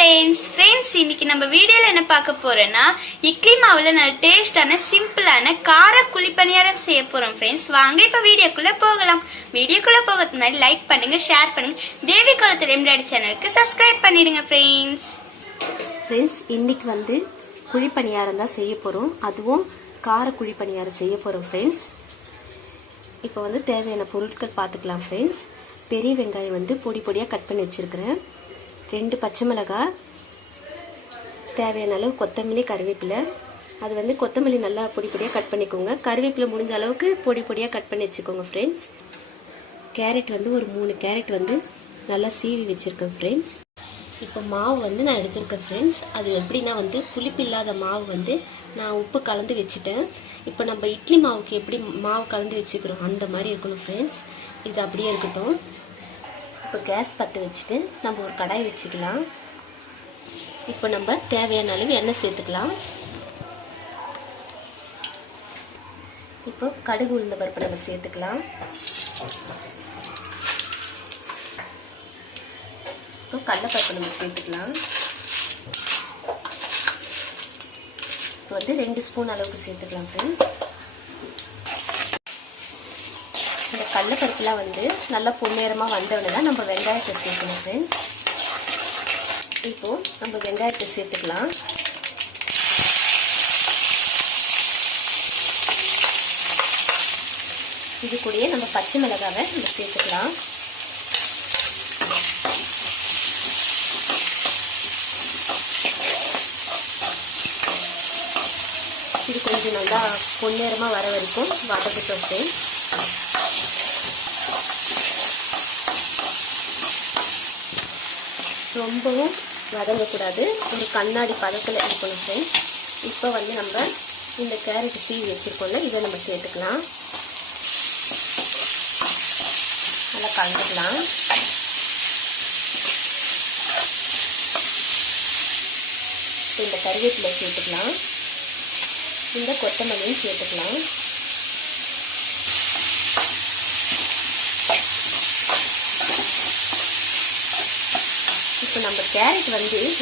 Friends இன்னைக்கு நம்ம வீடியோல என்ன பார்க்க போறோம்னா இட்லி மாவுல நல்ல டேஸ்டான சிம்பிளான கார குழிப்பணியாரம் செய்ய போறோம் ஃப்ரெண்ட்ஸ். வாங்க இப்ப வீடியோக்குள்ள போகலாம். வீடியோக்குள்ள போகிறதுக்கு முன்னாடி லைக் பண்ணுங்க, ஷேர் பண்ணுங்க, தேவி குளத்தூர் எம்ப்ராய்டரி சேனலுக்கு சப்ஸ்கிரைப் பண்ணிடுங்க ஃப்ரெண்ட்ஸ். இன்னைக்கு குழிப்பணியாரம் தான் செய்ய போறோம். அதுவும் கார குழிப்பணியாரம் செய்ய போறோம் ஃப்ரெண்ட்ஸ். இப்போ தேவையான பொருட்கள் பார்த்துக்கலாம் ஃப்ரெண்ட்ஸ். பெரிய வெங்காயம் பொடி பொடியாக கட் பண்ணி வச்சிருக்கிறேன். 2 பச்சை மிளகாய், தேவையான அளவு கொத்தமல்லி, கருவேப்பிலை. அது கொத்தமல்லி நல்லா பொடி பொடியாக கட் பண்ணிக்கோங்க. கருவேப்பிலை முடிஞ்ச அளவுக்கு பொடி பொடியாக கட் பண்ணி வச்சுக்கோங்க ஃப்ரெண்ட்ஸ். கேரட் ஒரு 3 கேரட் நல்லா சீவி வச்சுருக்கேன் ஃப்ரெண்ட்ஸ். இப்போ மாவு நான் எடுத்திருக்கேன் ஃப்ரெண்ட்ஸ். அது எப்படின்னா புளிப்பு இல்லாத மாவு நான் உப்பு கலந்து வச்சுட்டேன். இப்போ நம்ம இட்லி மாவுக்கு எப்படி மாவு கலந்து வச்சுக்கிறோம் அந்த மாதிரி இருக்கணும் ஃப்ரெண்ட்ஸ். இது அப்படியே இருக்கட்டும். இப்போ கேஸ் பற்ற வச்சுட்டு நம்ம ஒரு கடாய் வச்சுக்கலாம். இப்போ நம்ம தேவையான அளவு எண்ணெய் சேர்த்துக்கலாம். இப்போ கடுகு உளுந்த பருப்பு நம்ம சேர்த்துக்கலாம். இப்போ கடலைப்பருப்பு நம்ம சேர்த்துக்கலாம். இப்போ 2 ஸ்பூன் அளவுக்கு சேர்த்துக்கலாம் ஃப்ரெண்ட்ஸ். இந்த கடலைப்பருப்புலாம் நல்லா பொன்னிறமாக வந்தவுடனே தான் நம்ம வெங்காயத்தை சேர்க்கணும் ஃப்ரெண்ட்ஸ். இப்போ நம்ம வெங்காயத்தை சேர்த்துக்கலாம். இது கூடயே நம்ம பச்சை மிளகாவை நம்ம சேர்த்துக்கலாம். இது கொஞ்சம் நல்லா பொன்னிறமாக வர வரைக்கும் வதக்கிட்டோம் ஃப்ரெண்ட்ஸ். ரொம்பவும் வதங்கக்கூடாது, ஒரு கண்ணாடி பதத்தில் இருக்கணும் ஃப்ரெண்ட்ஸ். இப்போ நம்ம இந்த கேரட் சீவி வச்சுருக்கோம்ல, இதை நம்ம சேர்த்துக்கலாம். நல்லா கலந்துக்கலாம். இந்த கருவேப்பிலை சேர்த்துக்கலாம். இந்த கொத்தமல்லியும் சேர்த்துக்கலாம். இப்போ நம்ம கேரட்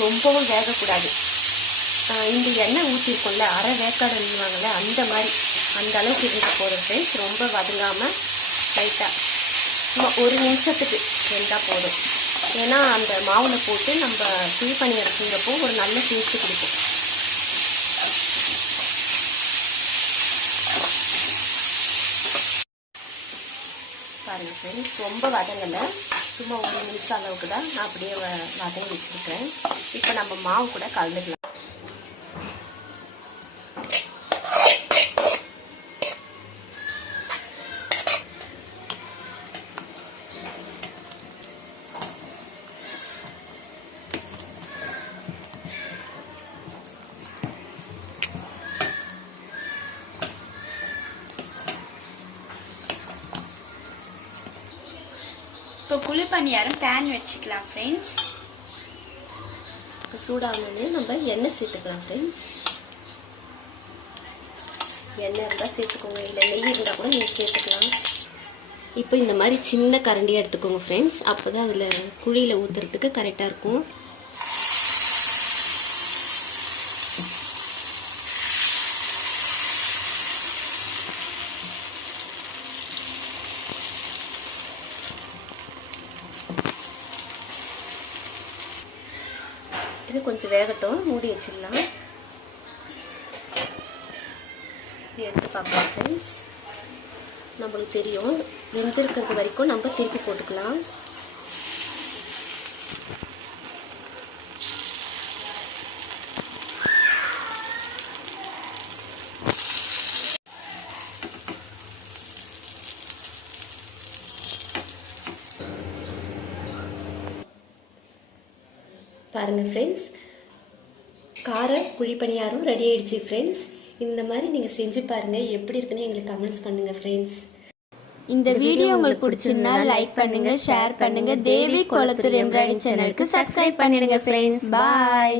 ரொம்பவும் வேகக்கூடாது. இந்த எண்ணெய் ஊற்றிருக்கோம்ல, அரை வேக்காடுவாங்கள்ல, அந்த அளவுக்கு இருக்க போதும் ஃப்ரெண்ட்ஸ். ரொம்ப வதங்காமல் லைட்டாக சும்மா 1 நிமிஷத்துக்கு வெந்தால் போதும். ஏன்னா அந்த மாவில் போட்டு நம்ம குழிப்பணியாரம் செஞ்சப்போ ஒரு நல்ல டேஸ்ட்டு கொடுக்கும். பாருங்கள் ஃப்ரெண்ட்ஸ், ரொம்ப வதங்கலை, சும்மா 1 நிமிஷம் அளவுக்கு தான் நான் அப்படியே வதங்கி வச்சுருக்கேன். இப்போ நம்ம மாவு கூட கலந்துக்கலாம். இப்போ குழிப்பணியாரம் பேன் வச்சுக்கலாம் ஃப்ரெண்ட்ஸ். இப்போ சூடாகணுன்னு நம்ம எண்ணெய் சேர்த்துக்கலாம் ஃப்ரெண்ட்ஸ். எண்ணெய் இருந்தால் சேர்த்துக்கோங்க, இல்லை நெய் இருந்தால் கூட நீங்கள் சேர்த்துக்கலாம். இப்போ இந்த மாதிரி சின்ன கரண்டியாக எடுத்துக்கோங்க ஃப்ரெண்ட்ஸ். அப்போ தான் அதில் குழியில் ஊற்றுறதுக்கு கரெக்டாக இருக்கும். இது கொஞ்சம் வேகட்டும், மூடி வச்சிடலாம். எடுத்து பார்க்கலாம் ஃப்ரெண்ட்ஸ். நம்மளுக்கு தெரியும், வெந்திருக்கிறது வரைக்கும் நம்ம திருப்பி போட்டுக்கலாம். பாருங்கள் ஃப்ரெண்ட்ஸ், கார குழிப்பணியாரம் ரெடி ஆயிடுச்சு ஃப்ரெண்ட்ஸ். இந்த மாதிரி நீங்கள் செஞ்சு பாருங்கள், எப்படி இருக்குன்னு எங்களுக்கு கமெண்ட்ஸ் பண்ணுங்கள் ஃப்ரெண்ட்ஸ். இந்த வீடியோ உங்களுக்கு பிடிச்சிருந்தா லைக் பண்ணுங்க, ஷேர் பண்ணுங்க, தேவி குளத்தூர் எம்ப்ராய்டரி சேனலுக்கு சப்ஸ்கிரைப் பண்ணிடுங்க ஃப்ரெண்ட்ஸ். பாய்.